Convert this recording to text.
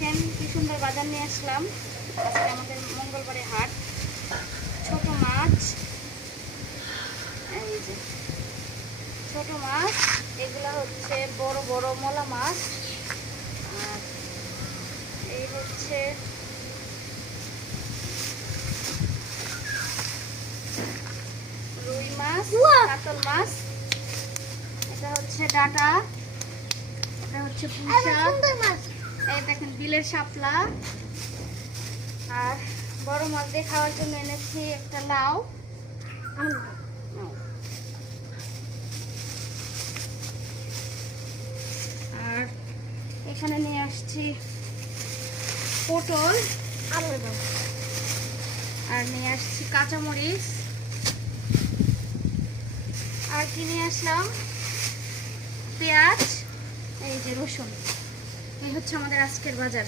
দেখেন কি সুন্দর বাজার নিয়ে আসলাম। আজকে আমাদের মঙ্গলবারে হাট। ছোট মাছ, এই যে ছোট মাছ, এগুলা হচ্ছে বড় বড় মলা মাছ। আর এই হচ্ছে রুই মাছ, কাতল মাছ। এটা হচ্ছে ডাটা, এটা হচ্ছে পুঁইশাক, এই দেখেন বিলের শাপলা। আর বড় মাছ দিয়ে খাওয়ার জন্য এনেছি একটা লাউ। আর এখানে নিয়ে আসছি পটল, আর নিয়ে আসছি কাঁচামরিচ। আর কি নিয়ে আসলাম, পেঁয়াজ, এই যে রসুন। এই হচ্ছে আমাদের আজকের বাজার।